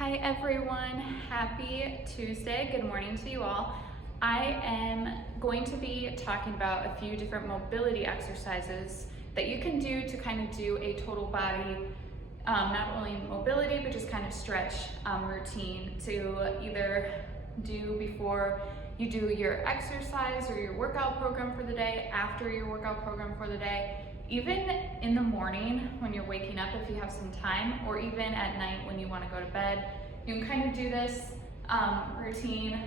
Hi everyone, happy Tuesday. Good morning to you all. I am going to be talking about a few different mobility exercises that you can do to kind of do a total body, not only mobility, but just kind of stretch routine to either do before you do your exercise or your workout program for the day, after your workout program for the day, even in the morning when you're waking up if you have some time, or even at night when you want to go to bed. You can kind of do this routine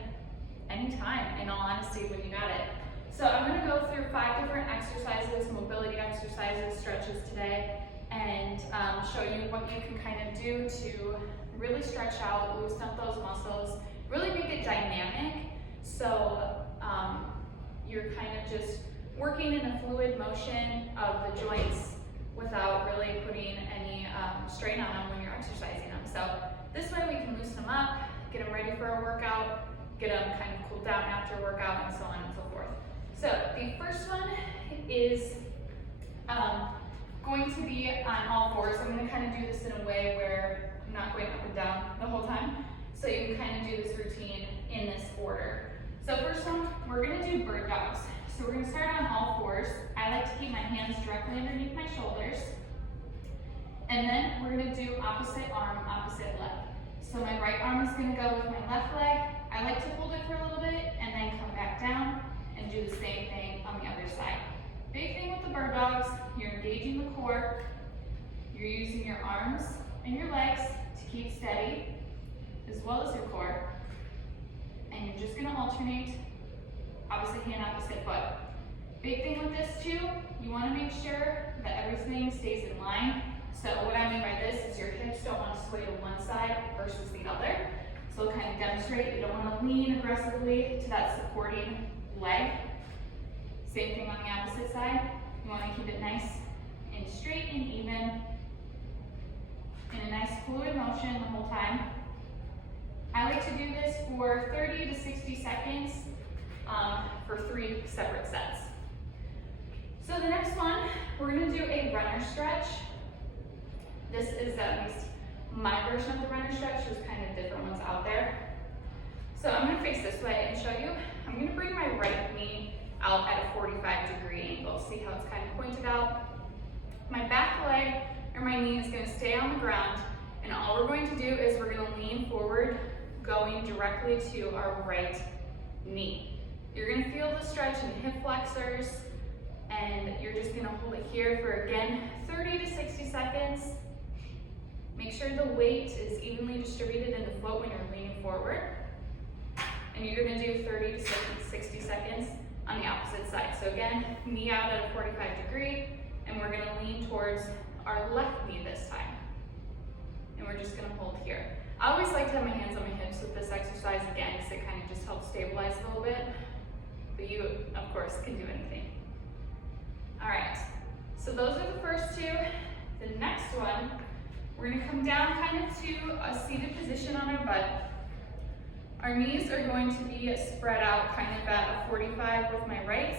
anytime, in all honesty, when you got it. So I'm going to go through 5 different exercises, mobility exercises, stretches today, and show you what you can kind of do to really stretch out, loosen up those muscles, really make it dynamic, so you're kind of just working in a fluid motion of the joints without really putting any strain on them when you're exercising them. So this way we can loosen them up, get them ready for a workout, get them kind of cooled down after a workout, and so on and so forth. So the first one is going to be on all fours. I'm going to kind of do this in a way where I'm not going up and down the whole time. So you can kind of do this routine in this order. So first one, we're going to do bird dogs. So we're going to start on all fours. I like to keep my hands directly underneath my shoulders. And then we're going to do opposite arm, opposite leg. So my right arm is going to go with my left leg. I like to hold it for a little bit and then come back down and do the same thing on the other side. Big thing with the bird dogs, you're engaging the core. You're using your arms and your legs to keep steady, as well as your core. And you're just going to alternate opposite hand, opposite foot. Big thing with this too, you want to make sure that everything stays in line. So what I mean by this is your hips don't want to sway to one side versus the other. So kind of demonstrate, you don't want to lean aggressively to that supporting leg. Same thing on the opposite side. You want to keep it nice and straight and even, in a nice fluid motion the whole time. I like to do this for 30 to 60 seconds for 3 separate sets. So the next one, we're going to do a runner stretch. This is at least my version of the runner stretch. There's kind of different ones out there. So I'm going to face this way and show you. I'm going to bring my right knee out at a 45-degree angle. See how it's kind of pointed out? My back leg or my knee is going to stay on the ground, and all we're going to do is we're going to lean forward, going directly to our right knee. You're going to feel the stretch in the hip flexors, and you're just going to hold it here for, again, 30 to 60 seconds. Make sure the weight is evenly distributed in the foot when you're leaning forward. And you're going to do 30 to 60 seconds on the opposite side. So again, knee out at a 45-degree, and we're going to lean towards our left knee this time. And we're just going to hold here. I always like to have my hands on my hips with this exercise, again, because it kind of just helps stabilize a little bit. But you, of course, can do anything. All right, so those are the first 2. The next one, we're going to come down kind of to a seated position on our butt. Our knees are going to be spread out kind of at a 45 with my right,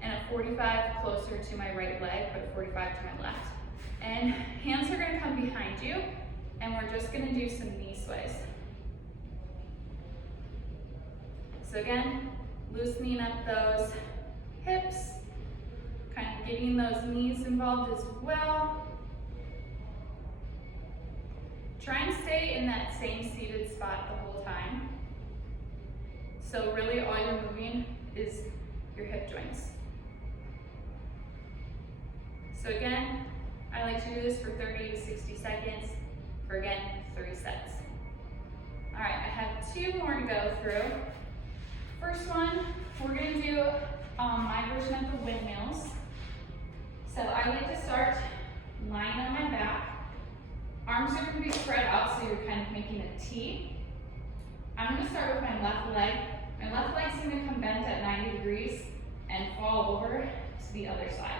and a 45 closer to my right leg, but 45 to my left. And hands are going to come behind you, and we're just going to do some knee sways. So again, loosening up those hips, kind of getting those knees involved as well. Try and stay in that same seated spot the whole time. So really all you're moving is your hip joints. So again, I like to do this for 30 to 60 seconds for, again, 3 sets. All right, I have 2 more to go through. First one, we're going to do my version of the windmills. So I like to start lying on my back. Arms are going to be spread out, so you're kind of making a T. I'm going to start with my left leg. My left leg's going to come bent at 90 degrees and fall over to the other side.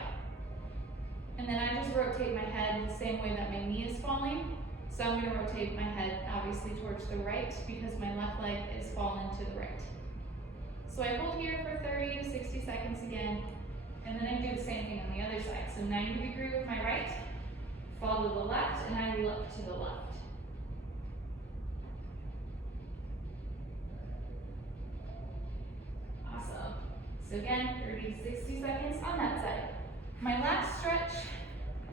And then I just rotate my head the same way that my knee is falling. So I'm going to rotate my head obviously towards the right because my left leg is fallen to the right. So I hold here for 30 to 60 seconds again, and then I do the same thing on the other side. So 90 degree with my right, fall to the left, and I look to the left. So again, 30 to 60 seconds on that side. My last stretch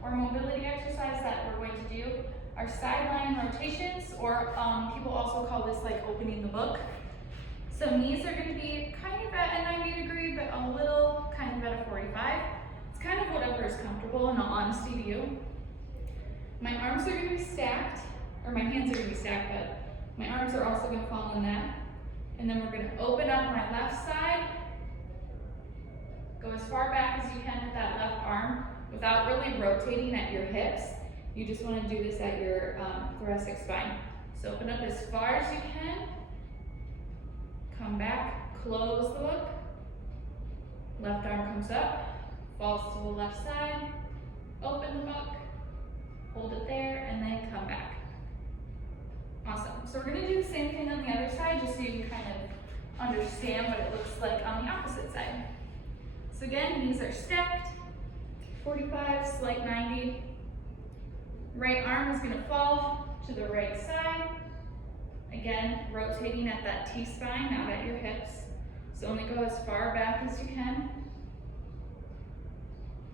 or mobility exercise that we're going to do are sideline rotations, or people also call this like opening the book. So knees are going to be kind of at a 90 degree, but a little kind of at a 45. It's kind of whatever is comfortable, in all honesty to you. My arms are going to be stacked, or my hands are going to be stacked, but my arms are also going to fall on that. And then we're going to open up my left side, go as far back as you can with that left arm without really rotating at your hips. You just want to do this at your thoracic spine. So open up as far as you can, come back, close the book, left arm comes up, falls to the left side, open the book, hold it there, and then come back. Awesome. So we're going to do the same thing on the other side, just so you can kind of understand what it looks like on the opposite side. So again, knees are stacked, 45, slight 90. Right arm is going to fall to the right side. Again, rotating at that T-spine, not at your hips. So only go as far back as you can.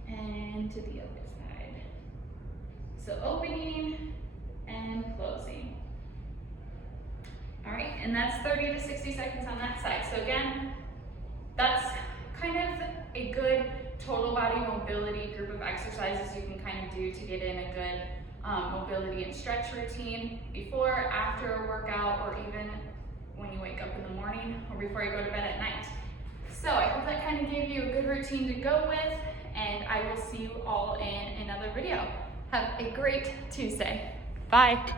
And to the other side. So opening and closing. All right, and that's 30 to 60 seconds on that side. So again, that's kind of a good total body mobility group of exercises you can kind of do to get in a good mobility and stretch routine before, after a workout, or even when you wake up in the morning or before you go to bed at night. So I hope that kind of gave you a good routine to go with, and I will see you all in another video. Have a great Tuesday. Bye.